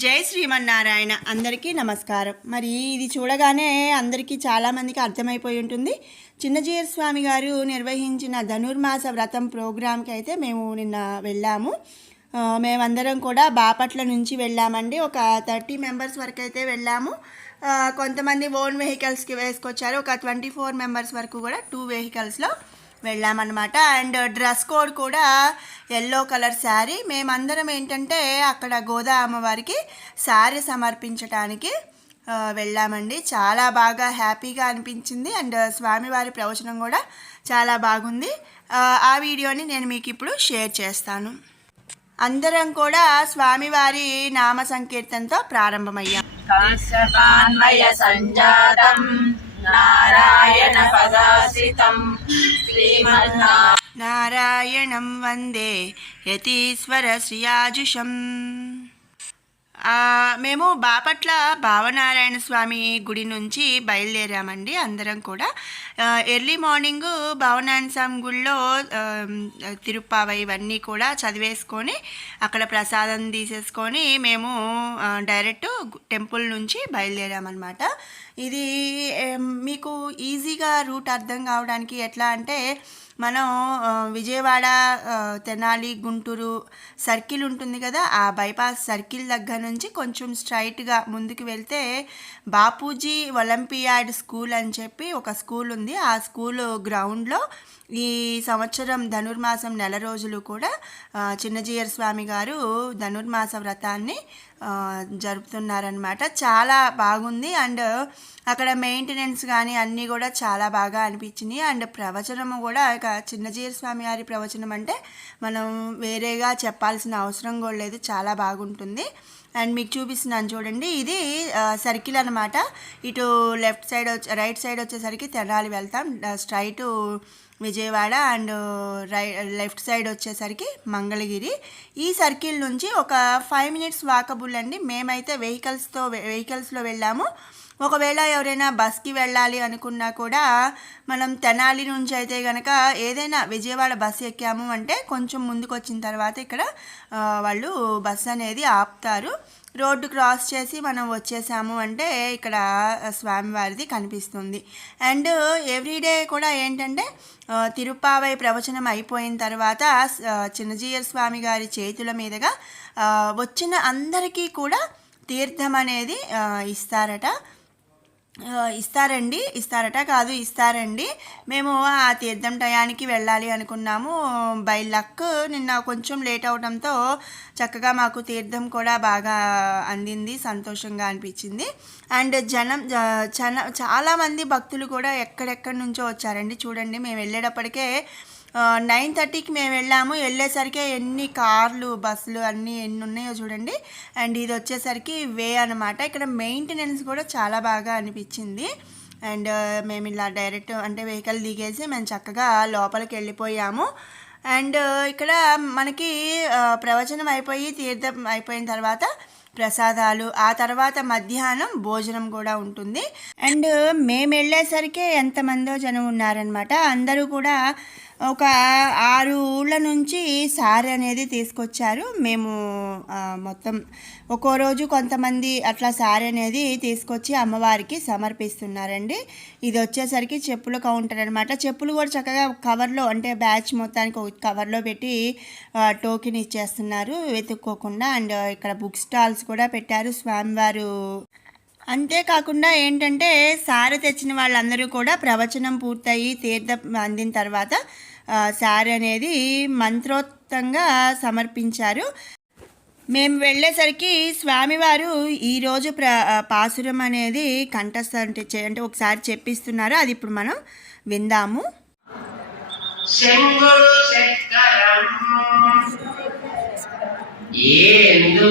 జై శ్రీమన్నారాయణ. అందరికీ నమస్కారం. మరి ఇది చూడగానే అందరికీ చాలామందికి అర్థమైపోయి ఉంటుంది. చిన్నజీయర్ స్వామి గారు నిర్వహించిన ధనుర్మాస వ్రతం ప్రోగ్రాంకి అయితే మేము నిన్న వెళ్ళాము. మేమందరం కూడా బాపట్ల నుంచి వెళ్ళామండి. ఒక 30 మెంబర్స్ వరకు అయితే వెళ్ళాము. కొంతమంది ఓన్ వెహికల్స్కి వేసుకొచ్చారు. ఒక 24 మెంబర్స్ వరకు కూడా 2 వెహికల్స్లో వెళ్ళామన్నమాట. అండ్ డ్రెస్ కోడ్ కూడా ఎల్లో కలర్ శారీ. మేమందరం ఏంటంటే అక్కడ గోదా అమ్మవారికి శారీ సమర్పించడానికి వెళ్ళామండి. చాలా బాగా హ్యాపీగా అనిపించింది. అండ్ స్వామివారి ప్రవచనం కూడా చాలా బాగుంది. ఆ వీడియోని నేను మీకు ఇప్పుడు షేర్ చేస్తాను. అందరం కూడా స్వామివారి నామ సంకీర్తనతో ప్రారంభమయ్యాం. కాశ్యపాన్మయ సంజాతం నారాయణ పదాశ్రితం నారాయణం వందే యతీశ్వర శ్రీయాజుషం. మేము బాపట్ల భావనారాయణ స్వామి గుడి నుంచి బయలుదేరామండి. అందరం కూడా ఎర్లీ మార్నింగ్ భావనారాయణ స్వామి గుడిలో తిరుప్పావై ఇవన్నీ కూడా చదివేసుకొని అక్కడ ప్రసాదం తీసేసుకొని మేము డైరెక్ట్ టెంపుల్ నుంచి బయలుదేరామన్నమాట. ఇది మీకు ఈజీగా రూట్ అర్థం కావడానికి ఎట్లా అంటే, మనం విజయవాడ, తెనాలి, గుంటూరు సర్కిల్ ఉంటుంది కదా, ఆ బైపాస్ సర్కిల్ దగ్గర నుంచి కొంచెం స్ట్రైట్గా ముందుకు వెళ్తే బాపూజీ ఒలింపియాడ్ స్కూల్ అని చెప్పి ఒక స్కూల్ ఉంది. ఆ స్కూల్ గ్రౌండ్లో ఈ సంవత్సరం ధనుర్మాసం నెల రోజులు కూడా చిన్నజీయర్ స్వామి గారు ధనుర్మాస వ్రతాన్ని జరుపుతున్నారనమాట. చాలా బాగుంది. అండ్ అక్కడ మెయింటెనెన్స్ కానీ అన్నీ కూడా చాలా బాగా అనిపించినాయి. అండ్ ప్రవచనము కూడా ఇక చిన్నజీయర్ స్వామి గారి ప్రవచనం అంటే మనం వేరేగా చెప్పాల్సిన అవసరం కూడా లేదు, చాలా బాగుంటుంది. అండ్ మీకు చూపిస్తున్నాను చూడండి. ఇది సర్కిల్ అనమాట. ఇటు లెఫ్ట్ సైడ్ రైట్ సైడ్ వచ్చేసరికి తెనాలి వెళ్తాం, straight Vijayawada, and left side వచ్చేసరికి మంగళగిరి. ఈ సర్కిల్ నుంచి ఒక 5 మినిట్స్ వాకబుల్ అండి. మేమైతే వెహికల్స్లో వెళ్ళాము. ఒకవేళ ఎవరైనా బస్కి వెళ్ళాలి అనుకున్నా కూడా మనం తెనాలి నుంచి అయితే కనుక ఏదైనా విజయవాడ బస్సు ఎక్కాము అంటే కొంచెం ముందుకు వచ్చిన తర్వాత ఇక్కడ వాళ్ళు బస్సు అనేది ఆపుతారు. రోడ్డు క్రాస్ చేసి మనం వచ్చేసాము అంటే ఇక్కడ స్వామివారిది కనిపిస్తుంది. అండ్ ఎవ్రీడే కూడా ఏంటంటే తిరుప్పావై ప్రవచనం అయిపోయిన తర్వాత చిన్నజీయర్ స్వామి గారి చేతుల మీదుగా వచ్చిన అందరికీ కూడా తీర్థం అనేది ఇస్తారండి. మేము ఆ తీర్థం టయానికి వెళ్ళాలి అనుకున్నాము. బై లక్ నిన్న కొంచెం లేట్ అవడంతో చక్కగా మాకు తీర్థం కూడా బాగా అందింది, సంతోషంగా అనిపించింది. అండ్ చాలామంది భక్తులు కూడా ఎక్కడెక్కడి నుంచో వచ్చారండి. చూడండి, మేము వెళ్ళేటప్పటికే 9:30కి మేము వెళ్ళాము. వెళ్ళేసరికి ఎన్ని కార్లు, బస్సులు అన్నీ ఎన్ని ఉన్నాయో చూడండి. అండ్ ఇది వచ్చేసరికి వే అనమాట. ఇక్కడ మెయింటెనెన్స్ కూడా చాలా బాగా అనిపించింది. అండ్ మేము ఇలా డైరెక్ట్ అంటే వెహికల్ దిగేసి మేము చక్కగా లోపలికి వెళ్ళిపోయాము. అండ్ ఇక్కడ మనకి ప్రవచనం అయిపోయి తీర్థం అయిపోయిన తర్వాత ప్రసాదాలు, ఆ తర్వాత మధ్యాహ్నం భోజనం కూడా ఉంటుంది. అండ్ మేము వెళ్ళేసరికి ఎంతమందో జనం ఉన్నారనమాట. అందరూ కూడా ఒక 6 ఊళ్ళ నుంచి సారీ అనేది తీసుకొచ్చారు. మేము మొత్తం ఒక్కో రోజు కొంతమంది అట్లా సారీ అనేది తీసుకొచ్చి అమ్మవారికి సమర్పిస్తున్నారండి. ఇది వచ్చేసరికి చెప్పుల కౌంటర్ అనమాట. చెప్పులు కూడా చక్కగా కవర్లో, అంటే బ్యాచ్ మొత్తానికి ఒక కవర్లో పెట్టి టోకెన్ ఇచ్చేస్తున్నారు వెతుక్కోకుండా. అండ్ ఇక్కడ బుక్ స్టాల్స్ కూడా పెట్టారు స్వామివారు. అంతేకాకుండా ఏంటంటే సారీ తెచ్చిన వాళ్ళందరూ కూడా ప్రవచనం పూర్తయి తీర్థం అందిన తర్వాత సారీ అనేది మంత్రోక్తంగా సమర్పించారు. మేము వెళ్ళేసరికి స్వామివారు ఈరోజు పాసురం అనేది కంఠస్థ అంటే ఒకసారి చెప్పిస్తున్నారు. అది ఇప్పుడు మనం విందాము. శంగుడు చక్రం ఏందు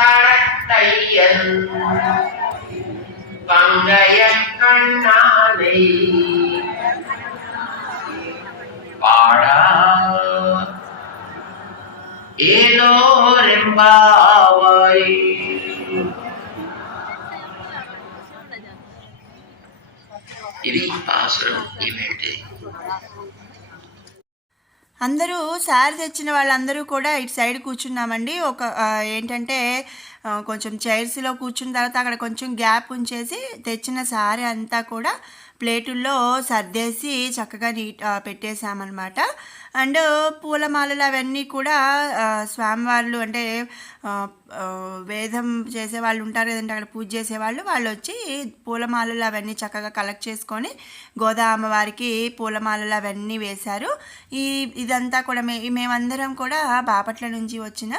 தடத்தையன் பங்கைய கண்ணானை பாடா ஏதோ ரெம்பாவை. ఇది పాసురం ఈమెయిల్. అందరూ శారీ తెచ్చిన వాళ్ళందరూ కూడా ఇటు సైడ్ కూర్చున్నామండి. ఏంటంటే కొంచెం చైర్స్‌లో కూర్చున్న తర్వాత అక్కడ కొంచెం గ్యాప్ ఉంచేసి తెచ్చిన శారీ అంతా కూడా ప్లేటుల్లో సర్దేసి చక్కగా పెట్టేసామన్నమాట. అండ్ పూలమాలలు అవన్నీ కూడా స్వామివార్లు అంటే వేదం చేసేవాళ్ళు ఉంటారు కదండి, అక్కడ పూజ చేసేవాళ్ళు వచ్చి పూలమాలలు అవన్నీ చక్కగా కలెక్ట్ చేసుకొని గోదా అమ్మవారికి పూలమాలలు అవన్నీ వేశారు. ఇదంతా కూడా మేమందరం కూడా బాపట్ల నుంచి వచ్చిన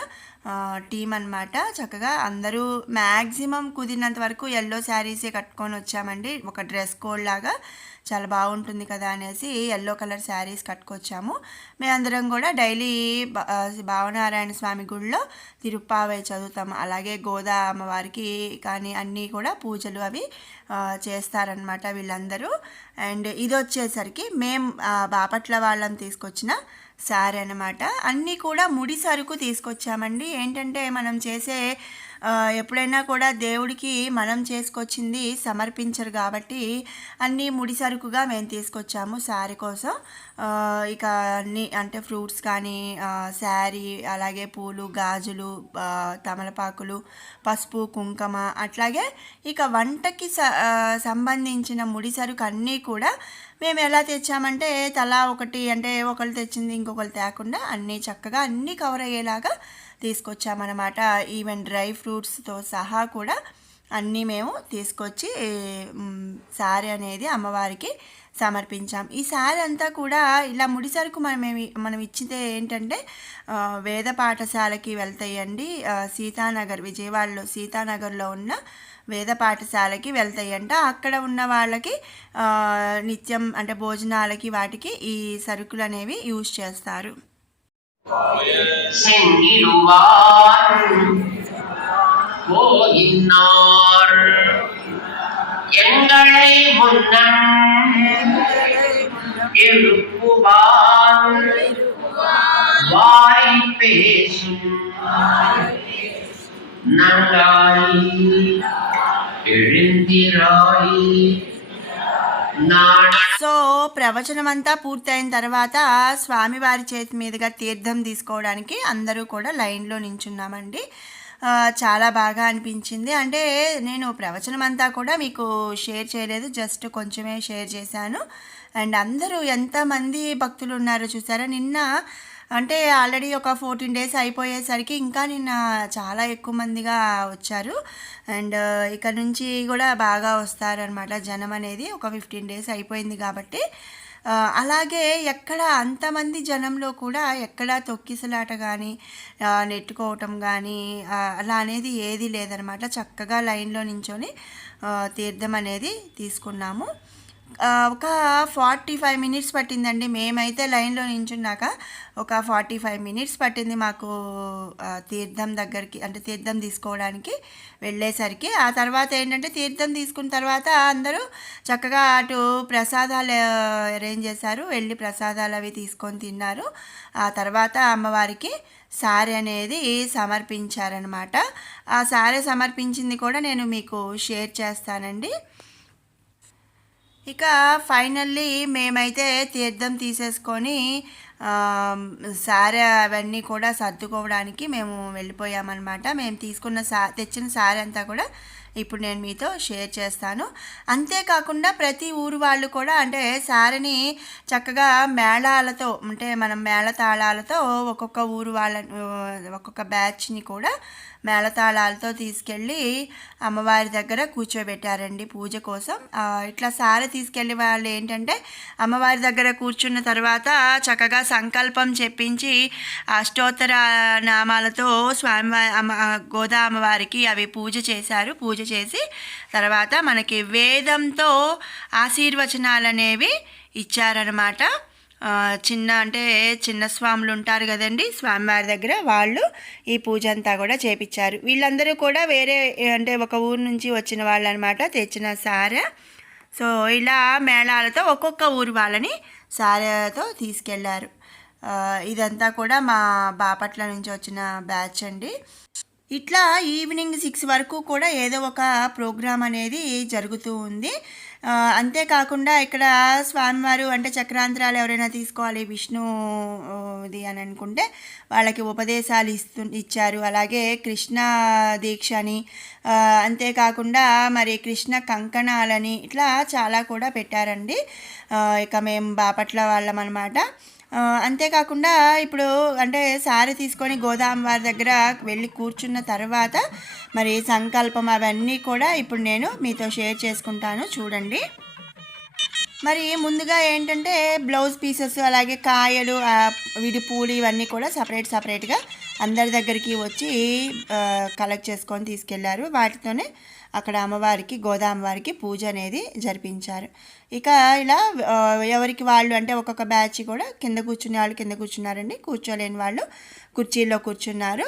టీం అన్నమాట. చక్కగా అందరూ మ్యాక్సిమం కుదిరినంత వరకు ఎల్లో శారీసే కట్టుకొని వచ్చామండి. ఒక డ్రెస్ కోడ్ లాగా చాలా బాగుంటుంది కదా అనేసి ఎల్లో కలర్ శారీస్ కట్టుకొచ్చాము. మేమందరం కూడా డైలీ భావనారాయణ స్వామి గుడిలో తిరుప్పావై చదువుతాము. అలాగే గోదా అమ్మవారికి కానీ అన్నీ కూడా పూజలు అవి చేస్తారనమాట వీళ్ళందరూ. అండ్ ఇది వచ్చేసరికి బాపట్ల వాళ్ళం తీసుకొచ్చిన శారీ అనమాట. అన్నీ కూడా ముడి సరుకు తీసుకొచ్చామండి. ఏంటంటే మనం చేసే ఎప్పుడైనా కూడా దేవుడికి మనం చేసుకొచ్చింది సమర్పించరు కాబట్టి అన్నీ ముడి సరుకుగా మేము తీసుకొచ్చాము శారీ కోసం. ఇక అన్నీ అంటే ఫ్రూట్స్ కానీ శారీ, అలాగే పూలు, గాజులు, తమలపాకులు, పసుపు, కుంకుమ, అట్లాగే ఇక వంటకి సంబంధించిన ముడి సరుకు అన్నీ కూడా మేము ఎలా తెచ్చామంటే తలా ఒకటి, అంటే ఒకళ్ళు తెచ్చింది ఇంకొకరు తేకుండా అన్నీ చక్కగా అన్నీ కవర్ అయ్యేలాగా తీసుకొచ్చామన్నమాట. ఈవెన్ డ్రై ఫ్రూట్స్తో సహా కూడా అన్నీ మేము తీసుకొచ్చి శారీ అనేది అమ్మవారికి సమర్పించాం. ఈ శారీ అంతా కూడా ఇలా ముడి సరుకు మనం ఇచ్చితే ఏంటంటే వేద పాఠశాలకి వెళ్తాయండి. విజయవాడలో సీతానగర్లో ఉన్న వేద పాఠశాలకి వెళ్తాయంట. అక్కడ ఉన్న వాళ్ళకి నిత్యం అంటే భోజనాలకి వాటికి ఈ సరుకులు అనేవి యూజ్ చేస్తారు. எங்களை முன்னம் எழுப்புவான் வாய் பேசும் நங்காய் எழுந்திராய். సో ప్రవచనం అంతా పూర్తయిన తర్వాత స్వామివారి చేతి మీదుగా తీర్థం తీసుకోవడానికి అందరూ కూడా లైన్లో నించున్నామండి. చాలా బాగా అనిపించింది. అంటే నేను ప్రవచనం అంతా కూడా మీకు షేర్ చేయలేదు, జస్ట్ కొంచెమే షేర్ చేశాను. అండ్ అందరూ ఎంతమంది భక్తులు ఉన్నారో చూసారా. నిన్న అంటే ఆల్రెడీ ఒక 14 days అయిపోయేసరికి ఇంకా నిన్న చాలా ఎక్కువ మందిగా వచ్చారు. అండ్ ఇక్కడ నుంచి కూడా బాగా వస్తారనమాట జనం అనేది. ఒక 15 days అయిపోయింది కాబట్టి అలాగే ఎక్కడ అంతమంది జనంలో కూడా ఎక్కడ తొక్కిసలాట కానీ నెట్టుకోవటం కానీ అలా అనేది ఏది లేదనమాట. చక్కగా లైన్లో నించొని తీర్థం అనేది తీసుకున్నాము. ఒక 45 minutes పట్టిందండి. మేమైతే లైన్లో నించున్నాక ఒక 45 minutes పట్టింది మాకు తీర్థం దగ్గరికి, అంటే తీర్థం తీసుకోవడానికి వెళ్ళేసరికి. ఆ తర్వాత ఏంటంటే తీర్థం తీసుకున్న తర్వాత అందరూ చక్కగా అటు ప్రసాదాలు అరేంజ్ చేశారు, వెళ్ళి ప్రసాదాలు అవి తీసుకొని తిన్నారు. ఆ తర్వాత అమ్మవారికి శారీ అనేది సమర్పించారనమాట. ఆ శారీ సమర్పించింది కూడా నేను మీకు షేర్ చేస్తానండి. ఇక ఫైనల్లీ మేమైతే తీర్థం తీసేసుకొని శారీ అవన్నీ కూడా సర్దుకోవడానికి మేము వెళ్ళిపోయామన్నమాట. మేము తెచ్చిన శారీ అంతా కూడా ఇప్పుడు నేను మీతో షేర్ చేస్తాను. అంతేకాకుండా ప్రతి ఊరు వాళ్ళు కూడా అంటే శారీని చక్కగా మేళాలతో, అంటే మనం మేళతాళాలతో ఒక్కొక్క ఊరు ఒక్కొక్క బ్యాచ్ని కూడా మేళతాళాలతో తీసుకెళ్ళి అమ్మవారి దగ్గర కూర్చోబెట్టారండి పూజ కోసం. ఇట్లా శారీ తీసుకెళ్ళి వాళ్ళు ఏంటంటే అమ్మవారి దగ్గర కూర్చున్న తర్వాత చక్కగా సంకల్పం చెప్పించి అష్టోత్తర నామాలతో గోదా అమ్మవారికి అవి పూజ చేశారు. పూజ చేసి తర్వాత మనకి వేదంతో ఆశీర్వచనాలు అనేవి ఇచ్చారనమాట. చిన్న స్వాములు ఉంటారు కదండి స్వామివారి దగ్గర, వాళ్ళు ఈ పూజ అంతా కూడా చేపించారు. వీళ్ళందరూ కూడా వేరే అంటే ఒక ఊరు నుంచి వచ్చిన వాళ్ళు అనమాట, తెచ్చిన సారె. సో ఇలా మేళాలతో ఒక్కొక్క ఊరు వాళ్ళని సారెతో తీసుకెళ్లారు. ఇదంతా కూడా మా బాపట్ల నుంచి వచ్చిన బ్యాచ్ అండి. ఇట్లా ఈవినింగ్ 6 వరకు కూడా ఏదో ఒక ప్రోగ్రాం అనేది జరుగుతూ ఉంది. అంతేకాకుండా ఇక్కడ స్వామివారు అంటే చక్రాంతరాలు ఎవరైనా తీసుకోవాలి విష్ణు ఇది అని అనుకుంటే వాళ్ళకి ఉపదేశాలు ఇచ్చారు. అలాగే కృష్ణ దీక్ష అని, అంతేకాకుండా మరి కృష్ణ కంకణాలని ఇట్లా చాలా కూడా పెట్టారండి. ఇక మేము బాపట్ల వాళ్ళం అనమాట. అంతేకాకుండా ఇప్పుడు అంటే సారీ తీసుకొని గోదాం వారి దగ్గర వెళ్ళి కూర్చున్న తర్వాత మరి సంకల్పం అవన్నీ కూడా ఇప్పుడు నేను మీతో షేర్ చేసుకుంటాను, చూడండి. మరి ముందుగా ఏంటంటే బ్లౌజ్ పీసెస్ అలాగే కాయలు విడి పూలు ఇవన్నీ కూడా సపరేట్గా అందరి దగ్గరికి వచ్చి కలెక్ట్ చేసుకొని తీసుకెళ్లారు. వాటితోనే అక్కడ అమ్మవారికి గోదామ్మవారికి పూజ అనేది జరిపించారు. ఇక ఇలా ఎవరికి వాళ్ళు అంటే ఒక్కొక్క బ్యాచ్ కూడా కింద కూర్చునే వాళ్ళు కింద కూర్చున్నారండి, కూర్చోలేని వాళ్ళు కుర్చీల్లో కూర్చున్నారు.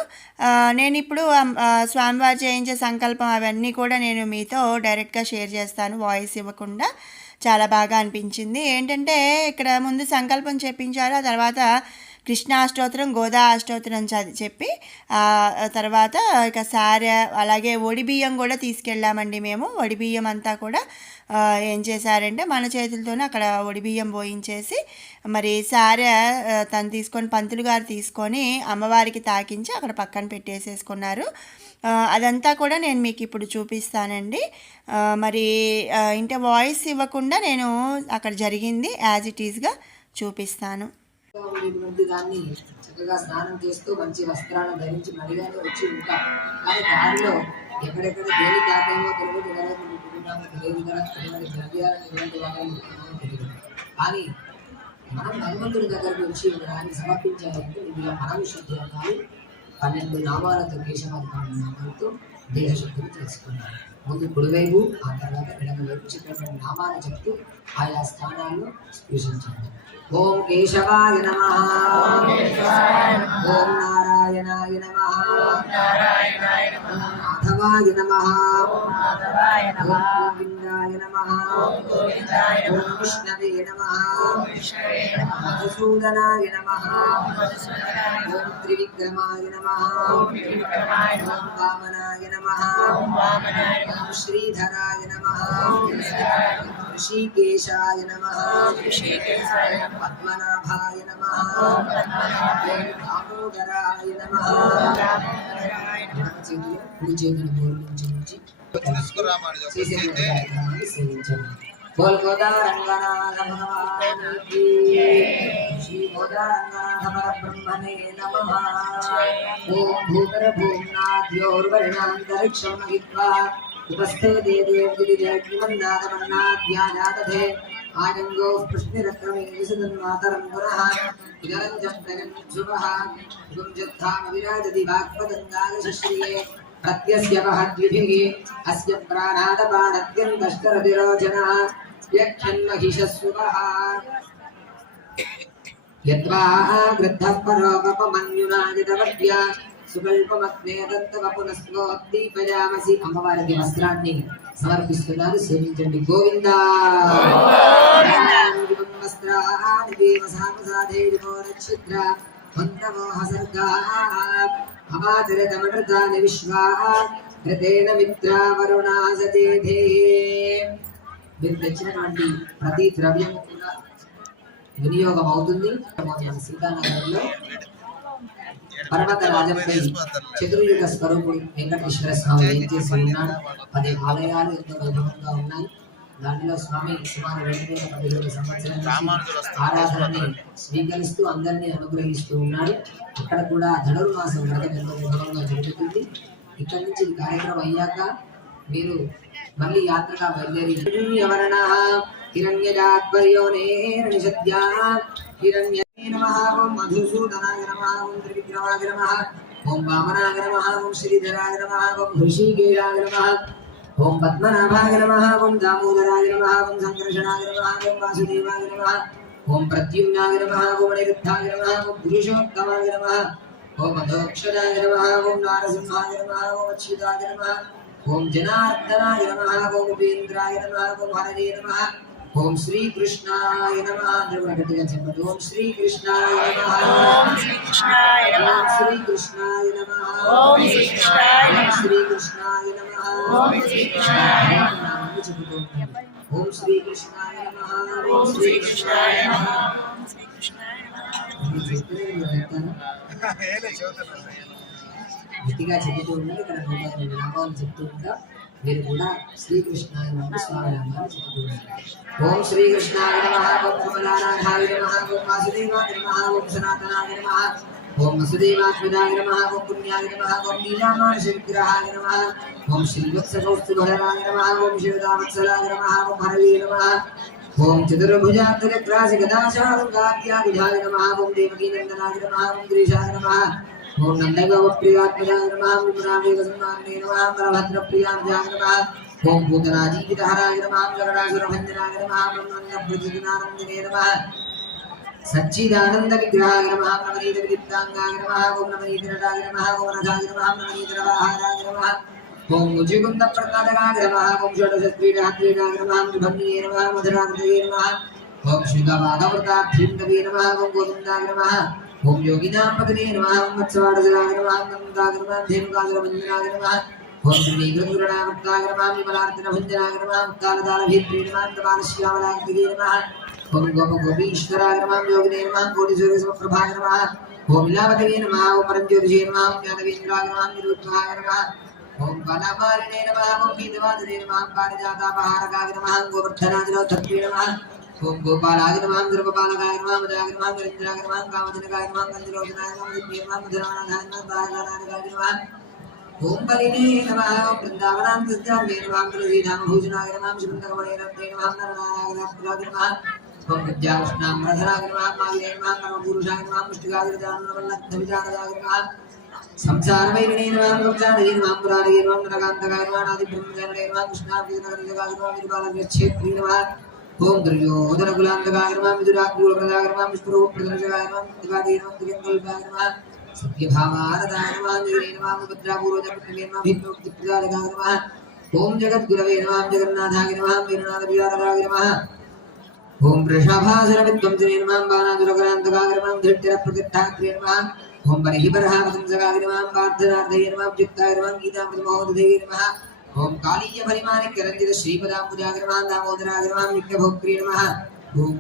నేను ఇప్పుడు స్వామివారు చేయించే సంకల్పం అవన్నీ కూడా నేను మీతో డైరెక్ట్గా షేర్ చేస్తాను, వాయిస్ ఇవ్వకుండా. చాలా బాగా అనిపించింది. ఏంటంటే ఇక్కడ ముందు సంకల్పం చెప్పించారు, ఆ తర్వాత కృష్ణాష్టోత్తరం గోదా అష్టోత్తరం చెప్పి తర్వాత ఇక సారె అలాగే ఒడిబియ్యం కూడా తీసుకెళ్ళామండి మేము. ఒడిబియ్యం అంతా కూడా ఏం చేశారంటే మన చేతులతోనే అక్కడ ఒడిబియ్యం పోయించేసి మరి సారె తను తీసుకొని పంతులు గారు తీసుకొని అమ్మవారికి తాకించి అక్కడ పక్కన పెట్టేసేసుకున్నారు. అదంతా కూడా నేను మీకు ఇప్పుడు చూపిస్తానండి. మరి ఇంటే వాయిస్ ఇవ్వకుండా నేను అక్కడ జరిగింది యాజ్ ఇట్ ఈస్గా చూపిస్తాను. ఉండేటువంటి దాన్ని చక్కగా స్నానం చేస్తూ మంచి వస్త్రాలను ధరించి మడిగానే వచ్చి ఉంటాం. కానీ దారిలో ఎక్కడెక్కడ దేని తాకేమో తెలియదు, ఎవరైతే ముట్టుకుంటామో తెలియదు కదా, ఎటువంటి ద్రవ్యాలను ఎటువంటి వాళ్ళని తెలియదు. కానీ మనం భగవంతుడి దగ్గరకు వచ్చి దాన్ని సమర్పించాలంటే ఇందులో పరమశుద్ధి అవ్వాలి. 12 నామాలతో కేశవాది నామాలతో దేహశుద్ధిని తెలుసుకున్నారు. ముందు కుడివైపు ఆ తర్వాత ఎడమవైపు చెప్పినటువంటి నామాలు చెప్తూ ఆయా స్థానాల్లో స్పృశించండి. ఓం కేశవాయ నమః, ఓం నారాయణాయ నమః, ఓం మాధవాయ నమః, ఓం గోవిందాయ నమః, ఓం విష్ణవే నమః, మధుసూదనాయ నమః, ఓం త్రివిక్రమాయ నమః, ఓం వామనాయ నమః, ఓం శ్రీధరాయ నమః, ఋషికేశాయ నమః, పద్మనాభాయ నమః, ఓం దామోదరాయ నమః. కుడి చేతుల నుంచి కార్యక్రమాన్ని సేవించండి. బోల్ గోదారంగనాథ భగవానికి, శ్రీ గోదారంగనాథ పరబ్రహ్మణే నమః. ఓం భూగర్భూమ్నాద్యోర్వర్ణాంతరిక్షం మహిత్వా ఉపస్థే దేదేవ్గిరిజగ్నిమన్నాదమన్నాధ్యాయాదధే ఆయంగో స్పృష్ణిరక్రమే విశదన్మాతరం పునః ఇదరంజం ప్రగన్శుభః గుంజత్థామ విరాజతి వాక్పదంగాయశ్రీయే ప్రత్యస్య వహద్విభిః అస్య ప్రాణాదపానత్యంతశ్చరతిరోచనః యక్షన్మహిషస్సువః యద్వా గృద్ధః పరోపమన్యునాదితవద్య సుకల్పమగ్నేదంతవ పునస్లోద్దీపయామసి. అమ్మవారికి వస్త్రాన్ని సమర్పిస్తున్నారు, సేవించండి. గోవిందా వస్త్రాన్ని దేవసామసాధేరిమో నక్షత్ర మంత్రమోహసర్గా అమాచరితమృతాని విశ్వా హృతేన మిత్రా వరుణాసతేధే. మీరు తెచ్చినటువంటి ప్రతి ద్రవ్యము కూడా వినియోగం అవుతుంది. సీతానగరంలో పర్వత రాజంపై చతుర్యుగ స్వరూపుడు వెంకటేశ్వర స్వామి ఏం చేసి ఉన్నాడు. 10 ఆలయాలు ఎంతో వైభవంగా ఉన్నాయి. దానిలో స్వామి సుమారు 2017 సంవత్సరం ఆరాధనని స్వీకరిస్తూ అందరినీ అనుగ్రహిస్తూ ఉన్నాడు. అక్కడ కూడా ధనుర్మాసం వ్రతం ఎంతో వైభవంగా జరుగుతుంది. ఇక్కడి నుంచి ఈ కార్యక్రమం అయ్యాక మీరు మళ్ళీ యాత్రగా బయలుదేరి ఓం మధుసూదనాయ నమః, ఓం త్రివిక్రమాయ నమః, ఓం వామనాయ నమః, ఓం శ్రీధరాయ నమః, ఓం ఋషికేశాయ నమః, ఓం పద్మనాభాయ నమః, ఓం దామోదరాయ నమః, ఓం సంకర్షణాయ నమః, ఓం వాసుదేవాయ నమః, ఓం ప్రద్యుమ్నాయ నమః, ఓం అనిరుద్ధాయ నమః, ఓం పురుషోత్తమాయ నమః, ఓం అధోక్షరాయ నమః, ఓం నారసింహాయ నమః, ఓం అచ్యుతాయ నమః, ఓం జనార్దనాయ నమః, ఓం ఉపేంద్రాయ నమః, ఓం హరయే నమః, ఓం శ్రీకృష్ణాయ నమః. అందరూ గట్టిగా చెప్పండి. ఓం శ్రీకృష్ణాయ నమః, ఓం శ్రీకృష్ణాయ నమః, ఓం శ్రీకృష్ణాయ నమః, ఓం శ్రీకృష్ణాయ నమః, ఓం శ్రీకృష్ణాయ నమః. చెబుతూ ఓం శ్రీ కృష్ణాయ నమః ఓం శ్రీ కృష్ణాయ నమః గట్టిగా చెబుతూ ఉండండి. ఇక్కడ నామాలు చెప్తూ ఉంటా, మీరు కూడా శ్రీకృష్ణాయ నమః స్వామి నామాలు చెబుతూ ఉండండి. ఓం శ్రీకృష్ణాయ నమః ఓం కమలానాథాయ నమః ఓం వాసుదేవాయ నమః ఓం సనాతనాయ నమః ఓం వసుదేవాత్మజాయ నమః ఓం పుణ్యాయ నమః ఓం నీలామానుష విగ్రహాయ నమః ఓం శ్రీవత్సకౌస్తుభధరాయ నమః ఓం శివదావత్సలాయ నమః ఓం హరవే నమః ఓం చతుర్భుజాగ్రగ్రాసి గదాశాంగాభ్యాయ నమః ఓం దేవకీనందనాయ నమః ఓం గిరీశాయ నమః ఓం నందగోప్రియాత్మజాయ నమః ఓం పురావేగసంమానే నమః బలభద్రప్రియాభ్యాయ నమః ఓం భూతనాజీవితహరాయ నమః గరుడాసురభంజనాయ నమః ఓం నందప్రతిదినానందినే నమః సచ్చిదానంద విగ్రహాయ నమః నవనీత విదిప్తాంగాయ నమః ఓం నవనీత నటాయ నమః ఓం నటాయ నమః నవనీత రవాహారాయ నమః ఓం ముజికుంద ప్రసాదగాయ నమః ఓం షోడశస్త్రీడాత్రీడాయ నమః విభంగినే నమః మధురాకృతయే నమః ఓం శ్రీగవాగవృతాభ్యంగవే నమః ఓం గోవిందాయ నమః ఓం యోగినాం పదనే నమః ఓం వత్సవాడజలాయ నమః నందాయ నమః ధేనుకాసురభంజనాయ నమః ఓం శ్రీగృతురణామృతాయ నమః విమలార్జనభంజనాయ నమః కాలదాలభేత్రే నమః తమానశ్యామలాకృతయే నమః ఓం గోపగోపీశ్వరాయ నమః యోగినే నమః కోటిసూర్యసమప్రభాయ నమః ఓం లీలావతయే నమః ఓం పరంజ్యోతిషే నమః ఓం జ్ఞానవేంద్రాయ నమః నిరుద్ధాయ నమః ఓం వనమాలినే నమః ఓం గీతవాదినే నమః పారిజాతాపహారకాయ నమః గోవర్ధనాదిలోత్తత్వే నమః ఓం గోపాలాయ నమః ధ్రువపాలకాయ నమః మదాయ నమః గరీంద్రాయ నమః కామజనకాయ నమః కందిలోచనాయ నమః దివ్యే నమః మధురానాథాయ నమః బాలనాథాయ నమః ఓం బలినే నమః ఓం బృందావనాంతర్జాతే నమః తులసీధామభూషణాయ నమః శృంగవనేరత్తే నమః నరనారాయణాయ నమః ఓం విద్యాకృష్ణాంబరధరాయ నమః మాలినే నమః కర్మపురుషాయ నమః ముష్టికాదిజానవల్లద్ధవిజానదాయ నమః సంసారవైరిణే నమః సంసారయే నమః పురాణయే నమః నరకాంతకాయ నమః నాదిబ్రహ్మచారిణే నమః కృష్ణాభిజనగరిజగాయ నమః విరుబాలక్షేత్రీ నమః ఓం దుర్యోధనకులాంతకాయ నమః విదురాకులప్రదాయ నమః విష్ణురూపప్రదర్శకాయ నమః దివాదే నమః దివ్యంకల్పాయ నమః సత్యభామారదాయ నమః దివే నమః భద్రాపూర్వజపృతమే నమః భిన్నోక్తిప్రదాయకాయ నమః ఓం జగద్గురవే నమః జగన్నాథాయ నమః వీరనాథవిహారదాయ నమః ఓం వృషభాసురవిద్వంసనే నమః బాణాదురకరాంతకాయ నమః ధృట్టరప్రతిష్ఠాత్రే నమః ఓం బర్హిబర్హావతంసకాయ నమః పార్థనార్థయ నమః అభ్యుక్తాయ నమః గీతామృతమహోదయ నమః ఓం కాళీయ పరిమాణిక్యరంజిత శ్రీపదాంబుజాయ నమః దామోదరాయ నమః నిత్యభోక్త్రే నమః ఓం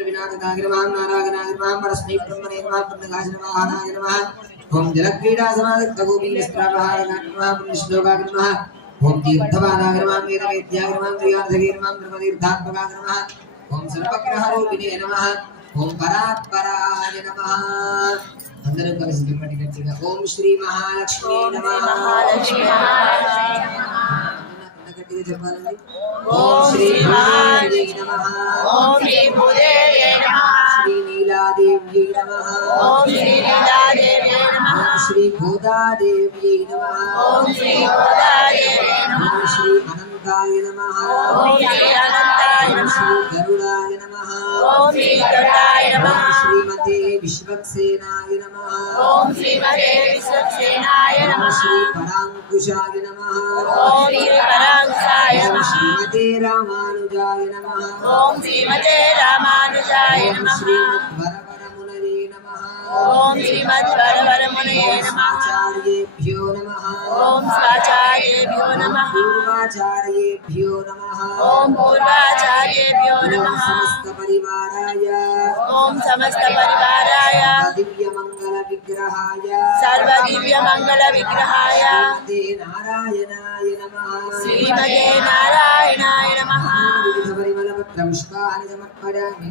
వినాయకాయ నమః నారాయణాయ నమః పరస్మై బ్రహ్మణే నమః పుణ్యకాశనవాహనాయ నమః ఓం జలక్రీడా సమాదక్తగోపీనస్త్రాపహారకాయ నమః పుణ్యశ్లోకాయ నమః ఓం తీర్థవాదాయ నమః వేదవేద్యాయ నమః త్రియార్థగే నమః బ్రహ్మతీర్థాత్మకాయ నమః ఓం సర్వగ్రహరూపిణే నమః ఓం పరాత్పరాయ నమః అందరూ కలిసి చెప్పండి గట్టిగా ఓం శ్రీ మహాలక్ష్మీ నమః గట్టిగా చెప్పాలండి ఓం శ్రీ భూదేవ్యై నమః ఓం శ్రీ భూదేవ్యై నమః శ్రీ నీలాదేవ్యై నమః ఓం శ్రీ నీలాదేవ్యై నమః ఓం శ్రీ గోదాదేవ్యై నమః ఓం శ్రీ గోదాదేవ్యై నమః ఓం శ్రీ అనంతాయ నమః ఓం శ్రీ అనంతాయ ఓం నమః శ్రీ గరుడాయ నమః ఓం శ్రీ గరుడాయ ఓం నమః శ్రీమతే విశ్వక్సేనాయ నమః ఓం శ్రీమతే విశ్వక్సేనాయ ఓం నమః శ్రీ పరాంకుశాయ నమః ఓం శ్రీ పరాంకుశాయ ఓం నమః శ్రీమతే రామానుజాయ నమః ఓం శ్రీమతే రామానుజాయ ఓం నమః శ్రీమద్వరవరమునయే నమః ఓం శ్రీమద్వరవరమునయే నమః ఆచార్యేభ్యో నమః ఓం స్వాచార్యేభ్యో నమః పూర్వాచార్యేభ్యో నమః ఓం పూర్వాచార్యేభ్యో ఓం నమః సమస్త పరివారాయ ఓం సమస్త పరివారాయ దివ్య మంగళ విగ్రహాయ సర్వదివ్య మంగళ విగ్రహాయ శ్రీమతే నారాయణాయ నమః శ్రీమతే నారాయణాయ నమః వివిధ పరిమళ పత్ర పుష్పాని సమర్పయామి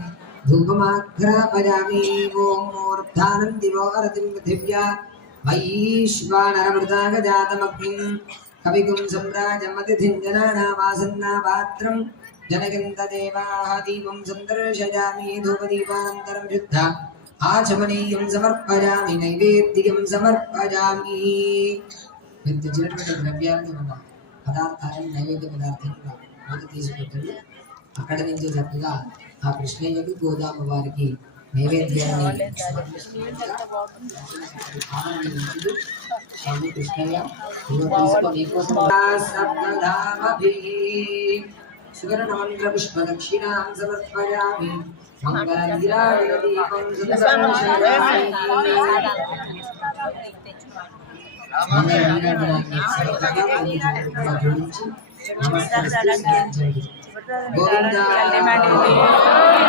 ధూపమాఘ్రాపయామి ఓం మూర్ధానం దివో అరతిం పృథివ్యా వైశ్వానరమృతాగజాతమగ్నిం కవిగుం సంరాజమతిథిం జనానామాసన్నాపాత్రం జనగంతదేవాః దీపం సందర్శయామి ధూపదీపానంతరం శుద్ధ ఆచమనీయం సమర్పయామి నైవేద్యం సమర్పయామి. మీరు తెచ్చినటువంటి ద్రవ్యాలను మన పదార్థాలను నైవేద్య పదార్థాలుగా మొదలు తీసుకుంటుంది. అక్కడి నుంచి చక్కగా ఆ కృష్ణయ్యకి గోదామ వారికి నైవేద్యాన్ని స్వామి కృష్ణయ్య సువర్ణమంత్ర పుష్ప దక్షిణాం సమర్పయామి మంగళ మంగళ నీరాజనాన్ని సర్వదా కూడా జోడించి నమస్కరిస్తూ స్మరించండి. గోవింద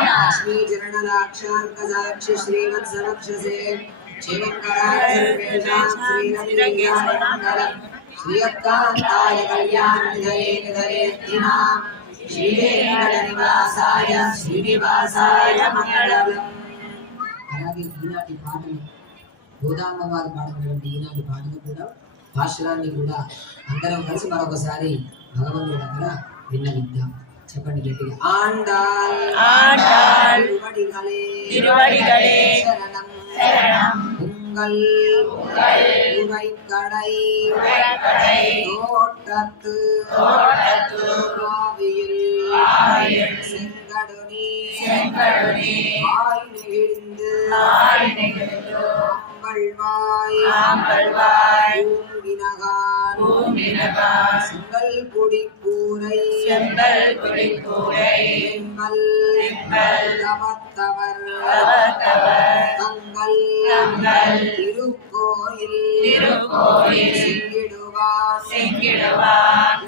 లక్ష్మీ చరణలాక్షాంకసాక్షి శ్రీవత్సవక్షసే శివంకరాజర్వేషాం శ్రీరంగేశామంగళం శ్రీయకాంతాయ కళ్యాణనిధయే నిధయేత్తినాం శ్రీవేంకటనివాసాయ శ్రీనివాసాయ మంగళం. అలాగే ఈనాటి పాటలు గోదామ్మవారు పాడినటువంటి ఈనాటి పాటలు కూడా భాష్యాన్ని కూడా అందరం కలిసి మరొకసారి భగవంతుడి దగ్గర విన్నవిద్దాం. చెప్పండి గట్టిగా. ఆండాల్ ஆண்டாள் திருவடிகளே శరణం சரணம் உங்கள் உரைக்கடை தோட்டத்து காவியில் செங்கடுனி ஆய் நெகிழ்ந்து ஆம்பல்வாய் பூம்பினகான் செங்கல் குடிக்கூரை வெம்பல் தவத்தவர் தங்கள் திருக்கோயில் செங்கிடுவார்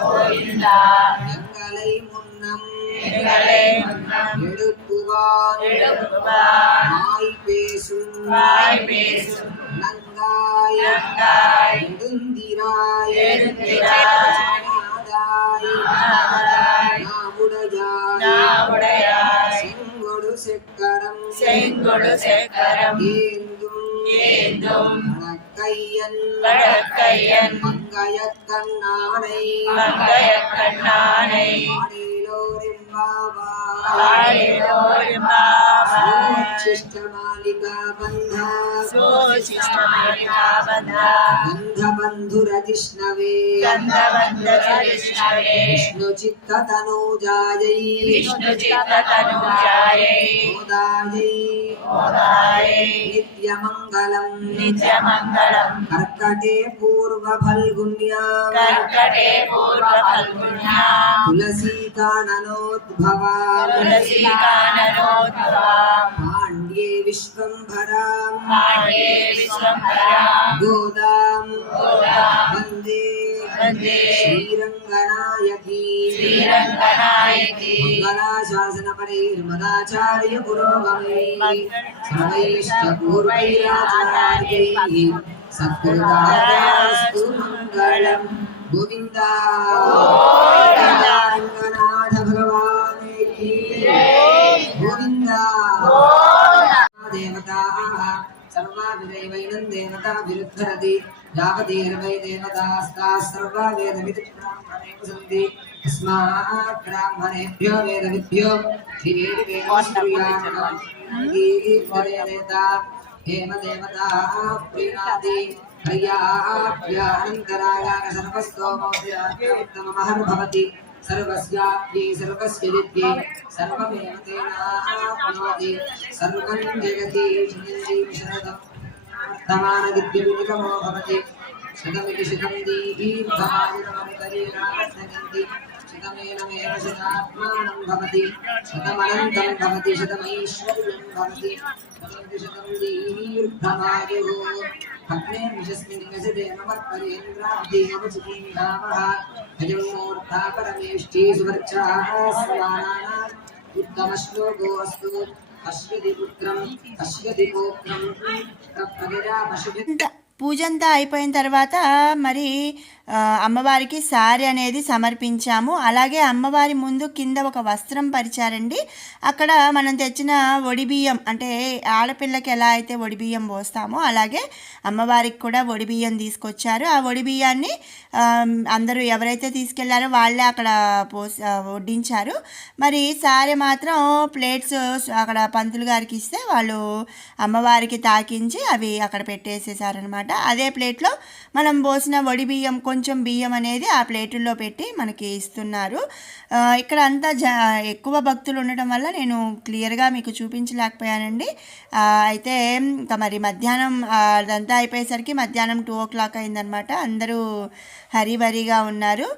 போகின்றார் எங்களை முன்னம் எடுக்குவார் மாய் பேசும் நங்காய் நெடுந்திராய் நாவுடையாய் செங்கொடு செக்கரம் ஏந்தும் வடக்கையன் மங்கையக் கண்ணானை గంధబంధురజిష్ణవే విష్ణు చిత్తతనూజాయై గోదాయై నిత్యమంగళం కర్కటే పూర్వ ఫల్గుణ్యాం తులసీకాననోద్భవాం పాండ్యే విశ్వంభరాం గోదాం వందే శ్రీరంగనాయకీ మంగళాశాసనపరైర్మదాచార్య పురోగమై సర్వైష్టపూర్వైరాచార్యైః సత్కృతాస్తు మంగళం. గోవింద రంగనాథ భగవానికి గోవింద. దేవతాః సర్వాభిరైవైనం దేవతాభిరుద్ధరతి యావదేర్వై దేవతాస్తాః సర్వా వేదవిద్ బ్రాహ్మణేషు సంతి తస్మాత్ బ్రాహ్మణేభ్యో వేదవిద్భ్యో త్రివేది వేదశ్రూయాణం గీతదేవతా హేమ దేవతాః ప్రీణాతి హయ్యాభ్యానంతరాయాగ సర్వస్తోమోదయాత్తమమహర్భవతి సర్వస్యాప్యై సర్వస్య దిత్యై సర్వమేవ తేనాప్నోతి సర్వం జగతి శరణం తమానదిత్యవినికమో భవతి శతమితి శతం దీర్ఘమాయురమమితరీరాజ్ఞంతి శతమేనమేవ శతాత్మానం భవతి శతమనంతం భవతి శతమైశ్వర్యం భవతి శతమితి శతం దీర్ఘమాయుః అగ్నేర్విషస్మిన్ యజతే మమత్పరేంద్రాబ్ధిమవచికీంధామః అయం మూర్ధా పరమేష్ఠీ సువర్చాః స్వానానాం ఉత్తమశ్లోకో అస్తు. పశ్యతి పుత్రం పశ్యతి పౌత్రం ప్రజా పశ్యతి. పూజ అంతా అయిపోయిన తర్వాత మరి అమ్మవారికి సారీ అనేది సమర్పించాము. అలాగే అమ్మవారి ముందు కింద ఒక వస్త్రం పరిచారండి. అక్కడ మనం తెచ్చిన ఒడిబియ్యం, అంటే ఆడపిల్లకి ఎలా అయితే ఒడిబియ్యం పోస్తామో అలాగే అమ్మవారికి కూడా ఒడిబియ్యం తీసుకొచ్చారు. ఆ ఒడిబియ్యాన్ని అందరూ ఎవరైతే తీసుకెళ్లారో వాళ్ళే అక్కడ వడ్డించారు. మరి సారీ మాత్రం ప్లేట్స్ అక్కడ పంతులు గారికి ఇస్తే వాళ్ళు అమ్మవారికి తాకించి అవి అక్కడ పెట్టేసేసారనమాట. అదే ప్లేట్లో మనం పోసిన వడి బియ్యం, కొంచెం బియ్యం అనేది ఆ ప్లేటుల్లో పెట్టి మనకి ఇస్తున్నారు. ఇక్కడ అంతా ఎక్కువ భక్తులు ఉండటం వల్ల నేను క్లియర్గా మీకు చూపించలేకపోయానండి. అయితే ఇంకా మరి మధ్యాహ్నం అదంతా అయిపోయేసరికి మధ్యాహ్నం 2 o'clock అయిందనమాట. అందరూ హరివరిగా ఉన్నారు.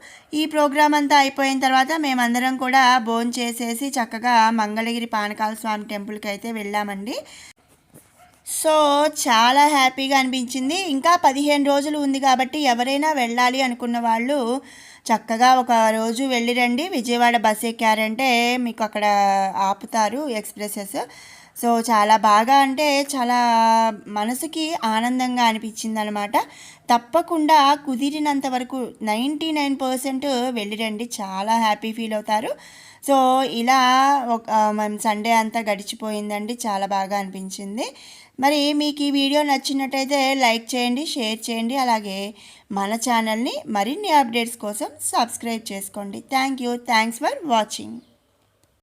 ఈ ప్రోగ్రాం అంతా అయిపోయిన తర్వాత మేమందరం కూడా భోంచేసేసి చక్కగా మంగళగిరి పానకాల స్వామి టెంపుల్కి అయితే వెళ్ళామండి. సో చాలా హ్యాపీగా అనిపించింది. ఇంకా 15 రోజులు ఉంది కాబట్టి ఎవరైనా వెళ్ళాలి అనుకున్న వాళ్ళు చక్కగా ఒక రోజు వెళ్ళి రండి. విజయవాడ బస్ ఎక్కారంటే మీకు అక్కడ ఆపుతారు ఎక్స్‌ప్రెసెస్. సో చాలా బాగా అంటే చాలా మనసుకి ఆనందంగా అనిపించిందనమాట. తప్పకుండా కుదిరినంత వరకు 99% వెళ్ళి రండి. చాలా హ్యాపీ ఫీల్ అవుతారు. సో ఇలా మేము సండే అంతా గడిచిపోయిందండి. చాలా బాగా అనిపించింది. మరి మీకు ఈ వీడియో నచ్చినట్టయితే లైక్ చేయండి, షేర్ చేయండి. అలాగే మన ఛానల్ని మరిన్ని అప్డేట్స్ కోసం సబ్స్క్రైబ్ చేసుకోండి. Thanks for watching.